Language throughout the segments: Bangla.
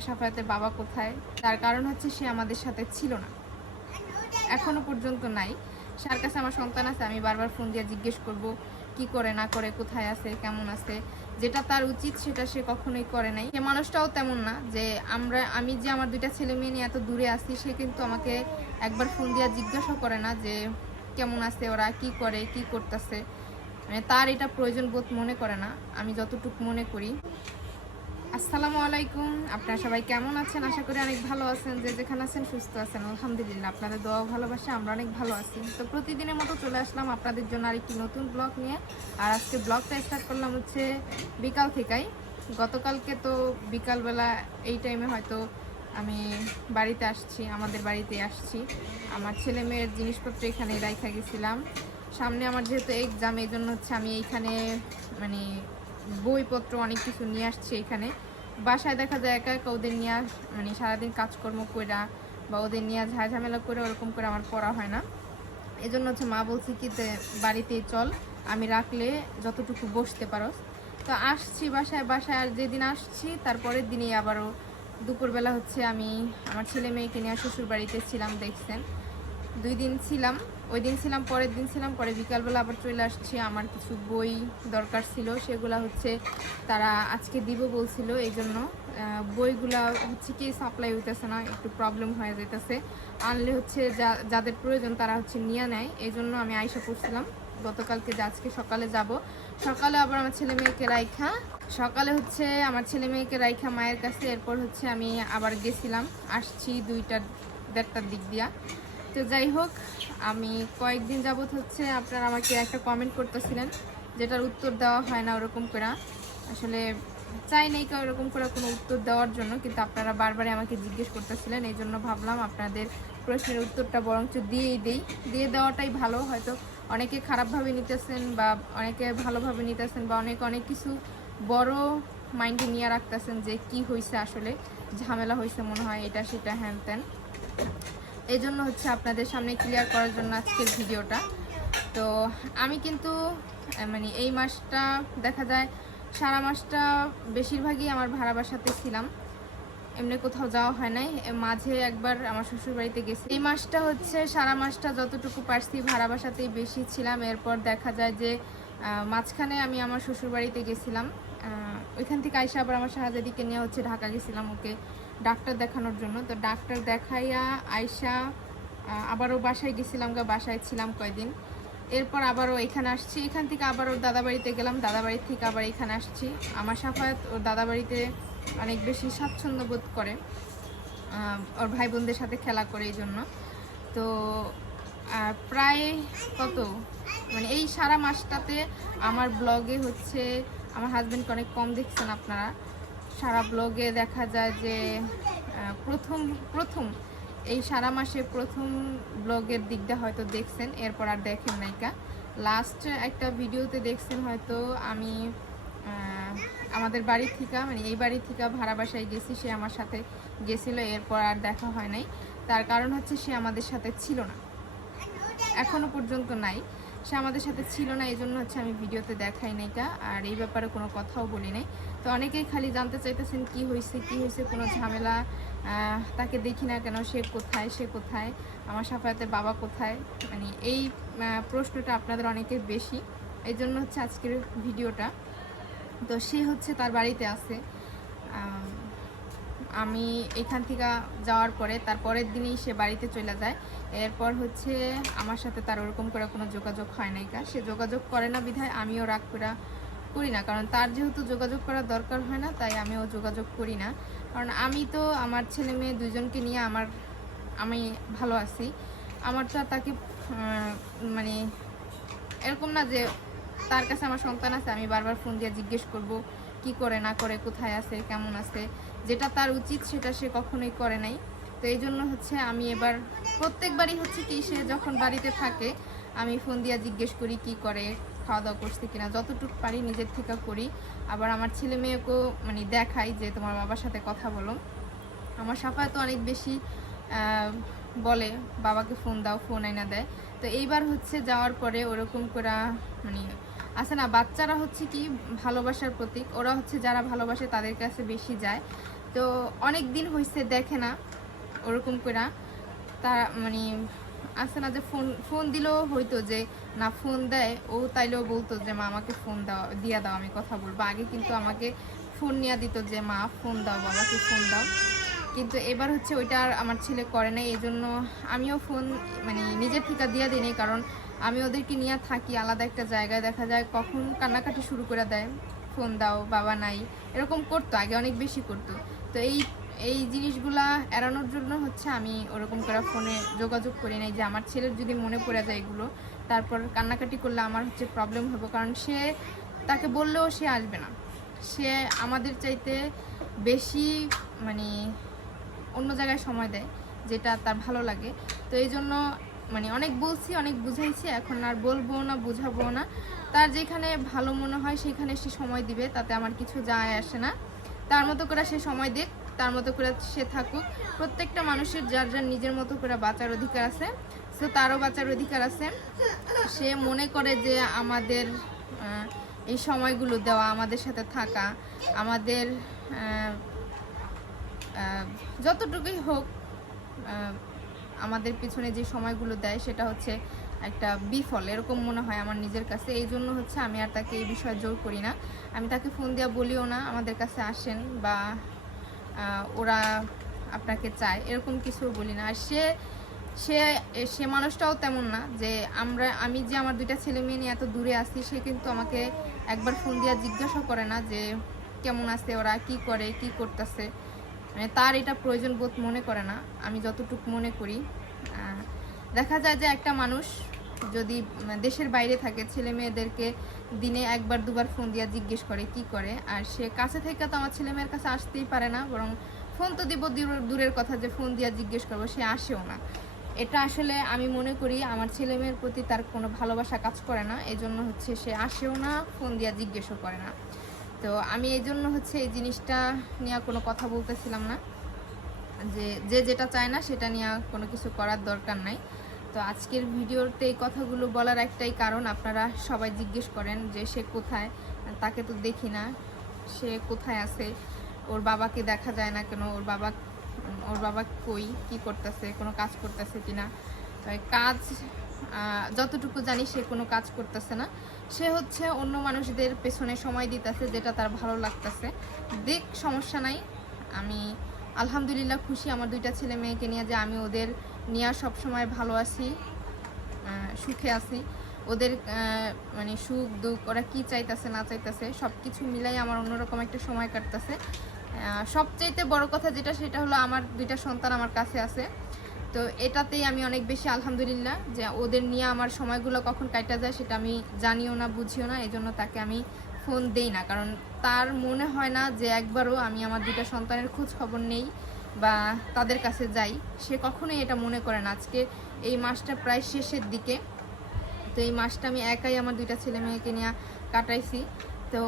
আমার সাফায়াতের বাবা কোথায়? তার কারণ হচ্ছে সে আমাদের সাথে ছিল না। এখনও পর্যন্ত নাই। সার কাছে আমার সন্তান আছে, আমি বারবার ফোন দিয়ে জিজ্ঞেস করব, কি করে, না করে, কোথায় আছে, কেমন আছে? যেটা তার উচিত, সেটা সে কখনোই করে নাই। সে মানুষটাও তেমন না যে আমরা, আমি যে আমার দুইটা ছেলে মেয়ে নিয়ে এত দূরে আছি, সে কিন্তু আমাকে একবার ফোন দিয়ে জিজ্ঞাসা করে না যে কেমন আছে ওরা, কি করে, কি করতেছে। মানে তার এটা প্রয়োজন বোধ মনে করে না। আমি যতটুকু মনে করি। আসসালামু আলাইকুম। আপনারা সবাই কেমন আছেন? আশা করি অনেক ভালো আছেন। যে যেখানে আছেন সুস্থ আছেন। আলহামদুলিল্লাহ, আপনাদের দোয়া ভালোবাসা আমরা অনেক ভালো আছি। তো প্রতিদিনের মতো চলে আসলাম আপনাদের জন্য আরেকটি নতুন ব্লগ নিয়ে। আর আজকে ব্লগটা স্টার্ট করলাম হচ্ছে বিকাল থেকেই। গতকালকে তো বিকালবেলা এই টাইমে হয়তো আমি বাড়িতে আসছি, আমাদের বাড়িতে আসছি। আমার ছেলে মেয়ের জিনিসপত্র এখানে রাইখা গেছিলাম। সামনে আমার যেহেতু এক্সাম এই জন্য হচ্ছে আমি এইখানে মানে বইপত্র, অনেক কিছু নিয়ে আসছি এখানে। বাসায় দেখা যায় একা একা ওদের নিয়ে মানে সারাদিন কাজকর্ম কইরা বা ওদের নিয়ে ঝামেলা করে ওরকম করে আমার পড়া হয় না। এই জন্য হচ্ছে মা বলছি কি যে বাড়িতেই চল, আমি রাখলে যতটুকু বসতে পারো তো আসছি বাসায় বাসায় আর যেদিন আসছি তারপরের দিনেই আবারও দুপুরবেলা হচ্ছে আমি আমার ছেলে মেয়েকে নিয়ে শ্বশুর বাড়িতে ছিলাম, দেখছেন। দুই দিন ছিলাম, ওই দিন ছিলাম, পরের দিন ছিলাম, পরে বিকালবেলা আবার চলে আসছি। আমার কিছু বই দরকার ছিল, সেগুলা হচ্ছে তারা আজকে দিব বলছিল এই জন্য বইগুলা হচ্ছে কি সাপ্লাই হইতেছে না, একটু প্রবলেম হয়ে যেতেছে আনলে হচ্ছে যা- যাদের প্রয়োজন তারা হচ্ছে নিয়ে নেয় এই জন্য আমি আইসা পড়ছিলাম। গতকালকে যে আজকে সকালে যাব, সকালে আবার আমার ছেলে মেয়েকে রাইখা, সকালে হচ্ছে আমার ছেলে মেয়েকে রাইখা মায়ের কাছে, এরপর হচ্ছে আমি আবার গেছিলাম, আসছি দুইটা, দেড়টার দিক দিয়া। তো যাই হোক, আমি কয়েকদিন যাবত হচ্ছে আপনারা আমাকে একটা কমেন্ট করতেছিলেন, যেটার উত্তর দেওয়া হয় না ওরকম করে। আসলে চাই নেই কেউ ওরকম করে কোনো উত্তর দেওয়ার জন্য, কিন্তু আপনারা বারবারই আমাকে জিজ্ঞেস করতেছিলেন, এই জন্য ভাবলাম আপনাদের প্রশ্নের উত্তরটা বরঞ্চ দিয়েই দিই। দিয়ে দেওয়াটাই ভালো, হয়তো অনেকে খারাপভাবে নিতেছেন বা অনেকে ভালোভাবে নিতেছেন বা অনেকে, অনেক কিছু বড় মাইন্ডে নিয়ে রাখতেছেন যে কি হয়েছে আসলে, ঝামেলা হয়েছে মনে হয়, এটা সেটা হ্যান ত্যান। এই জন্য হচ্ছে আপনাদের সামনে ক্লিয়ার করার জন্য আজকের ভিডিওটা। তো আমি কিন্তু মানে এই মাসটা দেখা যায় সারা মাসটা বেশিরভাগই আমার ভাড়া বাসাতে ছিলাম। এমনি কোথাও যাওয়া হয় নাই। মাঝে একবার আমার শ্বশুর বাড়িতে গেছি। এই মাসটা হচ্ছে সারা মাসটা যতটুকু পারছি ভাড়া বাসাতেই বেশি ছিলাম। এরপর দেখা যায় যে মাঝখানে আমি আমার শ্বশুর বাড়িতে গেছিলাম ওইখান থেকে আইসা আবার আমার শাহজাদিকে নিয়ে হচ্ছে ঢাকা গেছিলাম ওকে ডাক্তার দেখানোর জন্য। তো ডাক্তার দেখাইয়া আহ, আবারও বাসায় গেছিলাম গা বাসায় ছিলাম কয়দিন। এরপর আবারও এখানে আসছি। এখান থেকে আবার ওর দাদা বাড়িতে গেলাম। দাদা বাড়ি থেকে আবার এখানে আসছি। আমার সাফায়াত ওর দাদা বাড়িতে অনেক বেশি স্বাচ্ছন্দ্য বোধ করে ওর ভাই বোনদের সাথে খেলা করে এই জন্য। তো প্রায় কত? মানে এই সারা মাসটাতে আমার ব্লগে হচ্ছে আমার হাজব্যান্ডকে অনেক কম দেখছেন আপনারা। সারা ব্লগে দেখা যায় যে প্রথম প্রথম, এই সারা মাসে প্রথম ব্লগের দিকটা হয়তো দেখছেন, এরপর আর দেখেন নাইকা লাস্ট একটা ভিডিওতে দেখছেন হয়তো আমি আমাদের বাড়ি থেকে মানে এই বাড়ি থেকে ভাড়া বাসায় গেছি, সে আমার সাথে গেছিল, এরপর আর দেখা হয় নাই। তার কারণ হচ্ছে সে আমাদের সাথে ছিল না। এখনও পর্যন্ত নাই। সে আমাদের সাথে ছিল না, এই জন্য হচ্ছে আমি ভিডিওতে দেখাই নাই কা আর এই ব্যাপারে কোনো কথাও বলি নাই। তো অনেকেই খালি জানতে চাইতেছেন কি হয়েছে কি হয়েছে কোনো ঝামেলা তাকে দেখি না কেন, সে কোথায় সে কোথায়, আমার সাফায়াতের বাবা কোথায়? মানে এই প্রশ্নটা আপনাদের অনেকের বেশি। এই জন্য হচ্ছে আজকের ভিডিওটা। তো সে হচ্ছে তার বাড়িতে আছে। আম, এখান থেকে যাওয়ার পরে তার পরের দিনই সে বাড়িতে চলে যায়। এরপর হচ্ছে আমার সাথে তার ওরকম করে কোনো যোগাযোগ হয় নাই কা সে যোগাযোগ করে না বিধায় আমিও রাগ করা করি না। কারণ তার যেহেতু যোগাযোগ করার দরকার হয় না তাই আমিও যোগাযোগ করি না। কারণ আমি তো আমার ছেলে মেয়ে দুজনকে নিয়ে আমার আমি ভালো আছি। আমার তো তাকে মানে এরকম না যে তার কাছে আমার সন্তান আছে আমি বারবার ফোন দিয়ে জিজ্ঞেস করব কি করে না করে কোথায় আছে কেমন আছে। যেটা তার উচিত সেটা সে কখনোই করে নাই। তো এই জন্য হচ্ছে আমি এবার প্রত্যেকবারই হচ্ছে কি, সে যখন বাড়িতে থাকে, আমি ফোন দিয়ে জিজ্ঞেস করি কি করে খাওয়া দাওয়া করছে কিনা, যতটুকু পারি নিজের থেকে করি। আবার আমার ছেলে মেয়েকেও মানে দেখাই যে তোমার বাবার সাথে কথা বলো। আমার সাফায় তো অনেক বেশি বলে, বাবাকে ফোন দাও, ফোন আইনা দেয়। তো এইবার হচ্ছে যাওয়ার পরে ওরকম করে মানে আছে না, বাচ্চারা হচ্ছে কি ভালোবাসার প্রতীক। ওরা হচ্ছে যারা ভালোবাসে তাদের কাছে বেশি যায়। তো অনেক দিন হয়েছে দেখে না ওরকম করে তার মানে আছে না যে ফোন ফোন দিলেও হয়তো যে না ফোন দেয়, ও তাইলেও বলতো যে মা আমাকে ফোন দাও, দিয়া দাও, আমি কথা বলব। আগে কিন্তু আমাকে ফোন নিয়ে দিত যে মা ফোন দাও, বাবাকে ফোন দাও। কিন্তু এবার হচ্ছে ওইটা আর আমার ছেলে করে না এই জন্য আমিও ফোন মানে নিজের থেকে দিয়ে দিইনি কারণ আমি ওদেরকে নিয়ে থাকি, আলাদা একটা জায়গায় দেখা যায় কখন কান্নাকাটি শুরু করে দেয়, ফোন দাও, বাবা নাই, এরকম করতো, আগে অনেক বেশি করতো। তো এই এই জিনিসগুলা এড়ানোর জন্য হচ্ছে আমি ওরকম করে ফোনে যোগাযোগ করি নাই যে আমার ছেলের যদি মনে পড়ে যায় এগুলো, তারপর কান্নাকাটি করলে আমার হচ্ছে প্রবলেম হবে। কারণ সে তাকে বললেও সে আসবে না। সে আমাদের চাইতে বেশি মানে অন্য জায়গায় সময় দেয়, যেটা তার ভালো লাগে। তো এই জন্য মানে অনেক বলছি, অনেক বুঝাইছি, এখন আর বলব না, বুঝাবো না। তার যেখানে ভালো মনে হয় সেখানে সে সময় দিবে, তাতে আমার কিছু যায় আসে না। তার মতো করে সে সময় দিক, তার মতো করে সে থাকুক। প্রত্যেকটা মানুষের যার যার নিজের মতো করে বাঁচার অধিকার আছে। তো তারও বাঁচার অধিকার আছে। সে মনে করে যে আমাদের এই সময়গুলো দেওয়া, আমাদের সাথে থাকা, আমাদের যতটুকুই হোক আমাদের পিছনে যে সময়গুলো দেয়, সেটা হচ্ছে একটা বিফল, এরকম মনে হয় আমার নিজের কাছে। এই জন্য হচ্ছে আমি আর তাকে এই বিষয়ে জোর করি না। আমি তাকে ফোন দিয়া বলিও না, আমাদের কাছে আসেন বা ওরা আপনাকে চায়, এরকম কিছু বলি না। আর সে সে সে মানুষটাও তেমন না যে আমরা, আমি যে আমার দুইটা ছেলে মেয়ে নিয়ে এত দূরে আসি সে কিন্তু আমাকে একবার ফোন দিয়া জিজ্ঞাসা করে না যে কেমন আছে, ওরা কি করে, কি করতেছে। মানে তার এটা প্রয়োজন বোধ মনে করে না। আমি যতটুকু মনে করি দেখা যায় যে একটা মানুষ যদি দেশের বাইরে থাকে, ছেলে মেয়েদেরকে দিনে একবার, দুবার ফোন দিয়া জিজ্ঞেস করে কি করে, আর সে কাছে থেকে তো আমার ছেলে মেয়ের কাছে আসতেই পারে না, বরং ফোন তো দিব দূরের কথা যে ফোন দিয়া জিজ্ঞেস করব, সে আসেও না। এটা আসলে আমি মনে করি আমার ছেলে মেয়ের প্রতি তার কোনো ভালোবাসা কাজ করে না এই জন্য হচ্ছে সে আসেও না, ফোন দিয়া জিজ্ঞেসও করে না। তো আমি এই জন্য হচ্ছে এই জিনিসটা নিয়ে কোনো কথা বলতেছিলাম না, যে যে যেটা চায় না সেটা নিয়ে কোনো কিছু করার দরকার নাই। তো আজকের ভিডিওতে এই কথাগুলো বলার একটাই কারণ, আপনারা সবাই জিজ্ঞেস করেন যে সে কোথায়? তাকে তো দেখি না। সে কোথায় আছে? ওর বাবাকে দেখা যায় না কেন? ওর বাবা ওর বাবা কই? কি করতেছে? কোনো কাজ করতেছে কি না কাজ যতটুকু জানি সে কোনো কাজ করতেছে না। সে হচ্ছে অন্য মানুষদের পেছনে সময় দিতেছে যেটা তার ভালো লাগতেছে। দেখ, সমস্যা নাই। আমি আলহামদুলিল্লাহ খুশি। আমার দুইটা ছেলে মেয়েকে নিয়ে যে আমি ওদের নিয়ে সবসময় ভালো আছি সুখে আছি। ওদের মানে সুখ দুঃখ, ওরা কি চাইতেছে, না চাইতেছে সব কিছু মিলাই আমার অন্যরকম একটা সময় কাটতেছে। সবচাইতে বড় কথা যেটা, সেটা হলো আমার দুইটা সন্তান আমার কাছে আছে। তো এটাতেই আমি অনেক বেশি আলহামদুলিল্লাহ যে ওদের নিয়ে আমার সময়গুলো কখন কাটা যায়, সেটা আমি জানিও না, বুঝিও না এই জন্য তাকে আমি ফোন দেই না। কারণ তার মনে হয় না যে একবারও আমি আমার দুটা সন্তানের খোঁজ খবর নেই। বা তাদের কাছে যাই, সে কখনোই এটা মনে করে না। আজকে এই মাসটা প্রায় শেষের দিকে। তো এই মাসটা আমি একাই আমার দুইটা ছেলে মেয়েকে নিয়ে কাটাইছি। তো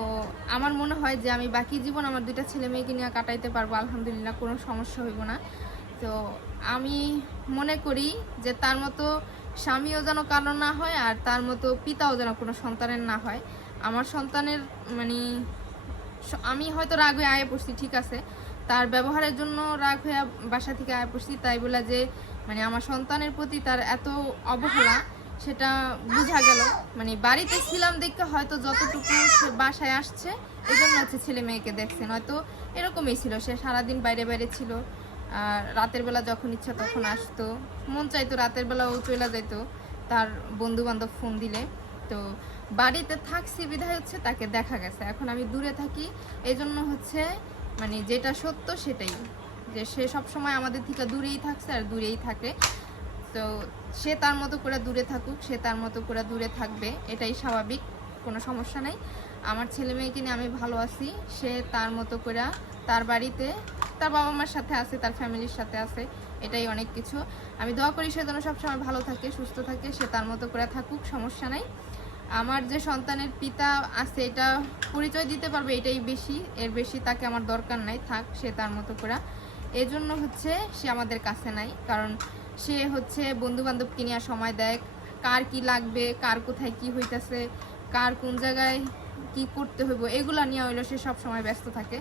আমার মনে হয় যে আমি বাকি জীবন আমার দুইটা ছেলে মেয়েকে নিয়ে কাটাইতে পারব, আলহামদুলিল্লাহ, কোনো সমস্যা হইব না। তো আমি মনে করি যে তার মতো স্বামীও যেন কারও না হয় আর তার মতো পিতাও যেন কোনো সন্তানের না হয়। আমার সন্তানের মানে আমি হয়তো রাগে আয়ে পড়ছি, ঠিক আছে। তার ব্যবহারের জন্য রাগ হয়ে বাসা থেকে আয়ে পড়ছি, তাই বলে যে মানে আমার সন্তানের প্রতি তার এত অবহেলা, সেটা বোঝা গেল। মানে বাড়িতে ছিলাম দেখতে হয়তো যতটুকু সে বাসায় আসছে এই জন্য হচ্ছে ছেলে মেয়েকে দেখছেন। হয়তো এরকমই ছিল, সে সারাদিন বাইরে বাইরে ছিল, আর রাতের বেলা যখন ইচ্ছা তখন আসতো। মন চাইতো রাতের বেলা ও চলে যাইতো, তার বন্ধু বান্ধব ফোন দিলে। তো বাড়িতে থাকছি বিধায় হচ্ছে তাকে দেখা গেছে। এখন আমি দূরে থাকি এই জন্য হচ্ছে মানে যেটা সত্য সেটাই। যে সে সব সময় আমাদের থেকে দূরেই থাকছে আর দূরেই থাকে। তো সে তার মতো করে দূরে থাকুক, সে তার মতো করে দূরে থাকবে, এটাই স্বাভাবিক, কোনো সমস্যা নাই। আমার ছেলে মেয়েকে নিয়ে আমি ভালো আছি, সে তার মতো করে তার বাড়িতে, তার বাবা মার সাথে আছে, তার ফ্যামিলির সাথে আছে, এটাই অনেক কিছু। আমি দোয়া করি সে যেন সবসময় ভালো থাকে, সুস্থ থাকে, সে তার মতো করে থাকুক, সমস্যা নাই। আমার যে সন্তানের পিতা আছে, এটা পরিচয় দিতে পারবে এটাই বেশি। এর বেশি তাকে আমার দরকার নাই, থাক, সে তার মতো করে। এজন্য হচ্ছে সে আমাদের কাছে নাই, কারণ সে হচ্ছে বন্ধু বান্ধবকে নিয়ে সময় দেয়, কার কি লাগবে, কার কোথায় কি হইতাছে, কার কোন জায়গায় কি করতে হইব, এগুলা নিয়ে হইল সে সব সময় ব্যস্ত থাকে।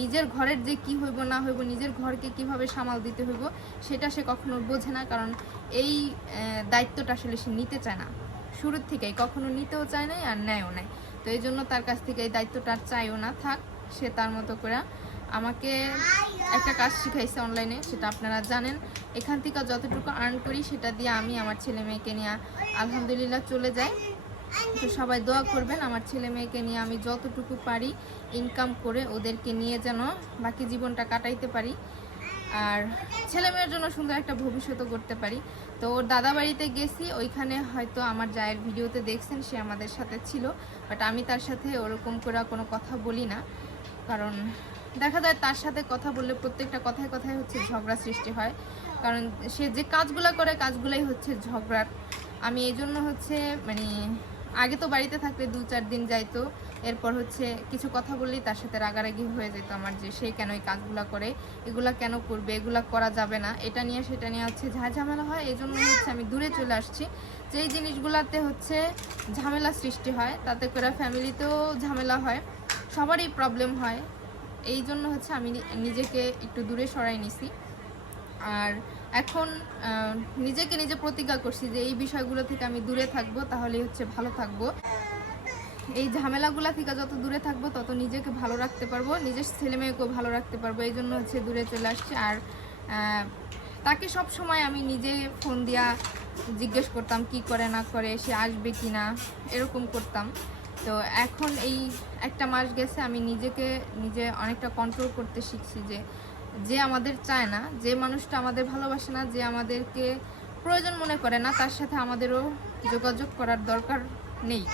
নিজের ঘরের যে কি হইব না হইব, নিজের ঘরকে কীভাবে সামাল দিতে হইব, সেটা সে কখনো বোঝে না, কারণ এই দায়িত্বটা আসলে সে নিতে চায় না। শুরুর থেকেই, কখনো নিতেও চায় নাই আর নেয়ও নাই। তো এই জন্য তার কাছ থেকে এই দায়িত্বটা আর চাইও না, থাক, সে তার মতো করে আমাকে একটা কাজ শিখাইছে অনলাইনে সেটা আপনারা জানেন। এখান থেকে যতটুকু আর্ন করি, সেটা দিয়ে আমি আমার ছেলে মেয়েকে নিয়ে আলহামদুলিল্লাহ চলে যাই। তো সবাই দোয়া করবেন, আমার ছেলে মেয়েকে নিয়ে আমি যতটুকু পারি ইনকাম করে ওদেরকে নিয়ে যেন বাকি জীবনটা কাটাইতে পারি। আর ছেলেমেয়ের জন্য সুন্দর একটা ভবিষ্যৎও করতে পারি। তো ওর দাদা বাড়িতে গেছি, ওইখানে হয়তো আমার জায়ের ভিডিওতে দেখছেন, সে আমাদের সাথে ছিল বাট আমি তার সাথে ওরকম করে কোনো কথা বলি না। কারণ দেখা যায় তার সাথে কথা বললে প্রত্যেকটা কথায় কথায় হচ্ছে ঝগড়া সৃষ্টি হয়। কারণ সে যে কাজগুলো করে, কাজগুলাই হচ্ছে ঝগড়ার। আমি এই জন্য হচ্ছে মানে আগে তো বাড়িতে থাকলে দু চার দিন যাইতো, এরপর হচ্ছে কিছু কথা বললেই তার সাথে রাগারাগি হয়ে যেত আমার যে সে কেন এই কাজগুলো করে, এগুলা কেন করবে, এগুলা করা যাবে না, এটা নিয়ে সেটা নিয়ে হচ্ছে ঝা ঝামেলা হয় এই জন্য হচ্ছে আমি দূরে চলে আসছি। যেই জিনিসগুলাতে হচ্ছে ঝামেলা সৃষ্টি হয়, তাতে করে ফ্যামিলিতেও ঝামেলা হয়, সবারই প্রবলেম হয়। এই জন্য হচ্ছে আমি নিজেকে একটু দূরে সরাই নিছি। আর এখন নিজেকে নিজে প্রতিজ্ঞা করছি যে এই বিষয়গুলো থেকে আমি দূরে থাকব তাহলে হচ্ছে ভালো থাকব। এই ঝামেলাগুলা থেকে যত দূরে থাকব, তত নিজেকে ভালো রাখতে পারব, নিজের ছেলে মেয়েকেও ভালো রাখতে পারব, এই জন্য হচ্ছে দূরে চলে আসছে। আর তাকে সব সময় আমি নিজে ফোন দিয়া জিজ্ঞেস করতাম, কি করে, না করে, সে আসবে কি না, এরকম করতাম। তো এখন এই একটা মাস গেছে, আমি নিজেকে, নিজে অনেকটা কন্ট্রোল করতে শিখছি যে যে আমাদের চায় না, যে মানুষটা আমাদের ভালোবাসে না, যে আমাদেরকে প্রয়োজন মনে করে না, তার সাথে আমাদেরও যোগাযোগ করার দরকার নেই।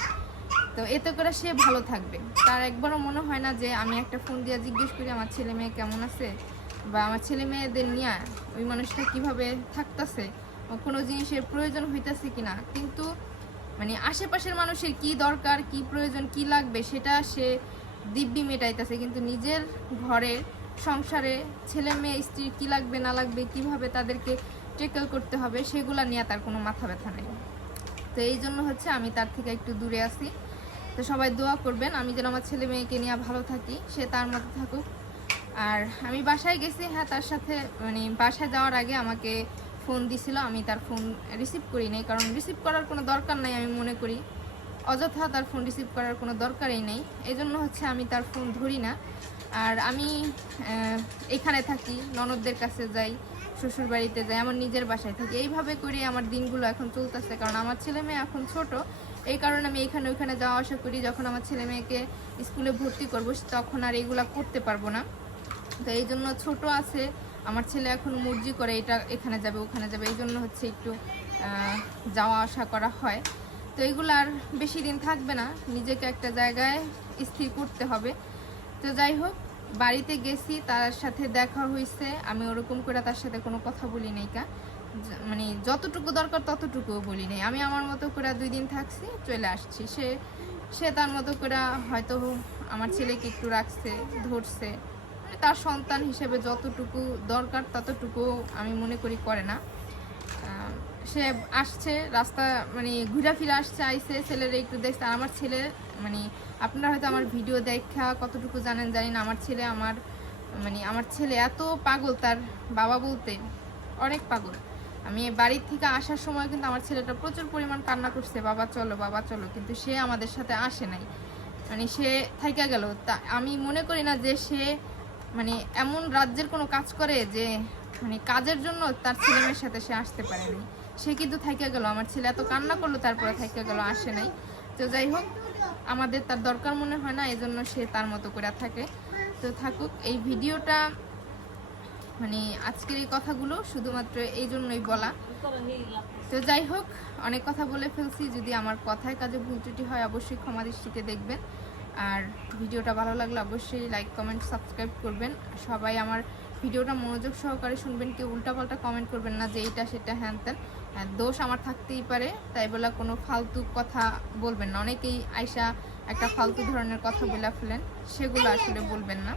তো এতে করে সে ভালো থাকবে। তার একবারও মনে হয় না যে আমি একটা ফোন দিয়ে জিজ্ঞেস করি, আমার ছেলে মেয়ে কেমন আছে? বা, আমার ছেলে মেয়েদের নিয়ে ওই মানুষটা কীভাবে থাকতেছে? কোনো জিনিসের প্রয়োজন হইতাছে কিনা? কিন্তু মানে আশেপাশের মানুষের কি দরকার, কি প্রয়োজন, কি লাগবে, সেটা সে দিব্যি মেটাইতেছে। কিন্তু নিজের ঘরে সংসারে ছেলে মেয়ে, স্ত্রী কি লাগবে, না লাগবে, কীভাবে তাদেরকে টেকেল করতে হবে, সেগুলা নিয়ে তার কোনো মাথা ব্যথা নেই। তো এই জন্য হচ্ছে আমি তার থেকে একটু দূরে আছি। তো সবাই দোয়া করবেন, আমি যেন আমার ছেলে মেয়েকে নিয়ে ভালো থাকি, সে তার মতো থাকুক। আর আমি বাসায় গেছি হ্যাঁ তার সাথে মানে বাসায় যাওয়ার আগে আমাকে ফোন দিছিল, আমি তার ফোন রিসিভ করি নাই, কারণ রিসিভ করার কোনো দরকার নাই আমি মনে করি। অযথা তার ফোন রিসিভ করার কোনো দরকারই নেই। এই জন্য হচ্ছে আমি তার ফোন ধরি না। আর আমি এখানে থাকি, ননদদের কাছে যাই শ্বশুর বাড়িতে যাই, আমার নিজের বাসায় থাকি। এইভাবে করে আমার দিনগুলো এখন চলতেছে, কারণ আমার ছেলে মেয়ে এখন ছোট। এই কারণে আমি এখানে ওইখানে যাওয়া আসা করি, যখন আমার ছেলে মেয়েকে স্কুলে ভর্তি করব, তখন আর এগুলা করতে পারব না। তো এই জন্য ছোট আছে, আমার ছেলে এখন মর্জি করে এটা এখানে যাবে, ওখানে যাবে, এই জন্য হচ্ছে একটু যাওয়া আসা করা হয়। তো এগুলো আর বেশি দিন থাকবে না, নিজেকে একটা জায়গায় স্থির করতে হবে। তো যাই হোক, বাড়িতে গেছি, তার সাথে দেখা হয়েছে আমি ওরকম করে তার সাথে কোনো কথা বলি নাই কা। মানে যতটুকু দরকার ততটুকুও বলি নাই। আমি আমার মতো করে দুই দিন থাকছি, চলে আসছি। সে সে তার মতো করে হয়তো আমার ছেলেকে একটু রাখছে, ধরছে। তার সন্তান হিসেবে যতটুকু দরকার ততটুকু আমি মনে করি করে না। সে আসছে, রাস্তা মানে ঘুরে ফিরে আসছে, আইসে, ছেলের একটু দেখছে। আর আমার ছেলে মানে আপনারা হয়তো আমার ভিডিও দেখা কতটুকু জানেন, জানি না। আমার ছেলে আমার মানে আমার ছেলে এত পাগল, তার বাবা বলতে অনেক পাগল। আমি বাড়ির থেকে আসার সময় কিন্তু আমার ছেলেটা প্রচুর পরিমাণ কান্না করছে, বাবা, চলো বাবা, চলো। কিন্তু সে আমাদের সাথে আসে নাই। মানে সে থাইকা গেল। তা আমি মনে করি না যে সে মানে এমন রাজ্যের কোনো কাজ করে যে মানে কাজের জন্য তার ছেলেমেয়ের সাথে সে আসতে পারেনি সে কিন্তু থাইকা গেল। আমার ছেলে এত কান্না করল, তারপরে থাইকা গেল, আসে নাই। তো যাই হোক আমাদের তার দরকার মনে হয় না, এজন্য সে তার মতো করে থাকে। তো থাকুক, এই ভিডিওটা মানে আজকের এই কথাগুলো শুধুমাত্র এই জন্যই বলা। তো যাই হোক, অনেক কথা বলে ফেলছি। যদি আমার কথায় কাজে ভুল ত্রুটি হয়, অবশ্যই ক্ষমা দৃষ্টিতে দেখবেন। আর ভিডিওটা ভালো লাগলে অবশ্যই লাইক কমেন্ট সাবস্ক্রাইব করবেন। সবাই আমার ভিডিওটা মনোযোগ সহকারে শুনবেন, কেউ উল্টাপাল্টা কমেন্ট করবেন না যে এইটা, সেটা হ্যান ত্যান দোষ আমার থাকতেই পারে, তাই বলে কোনো ফালতু কথা বলবেন না। অনেকেই আয়সা একটা ফালতু ধরনের কথা বলে ফেলেন, সেগুলো আসলে বলবেন না।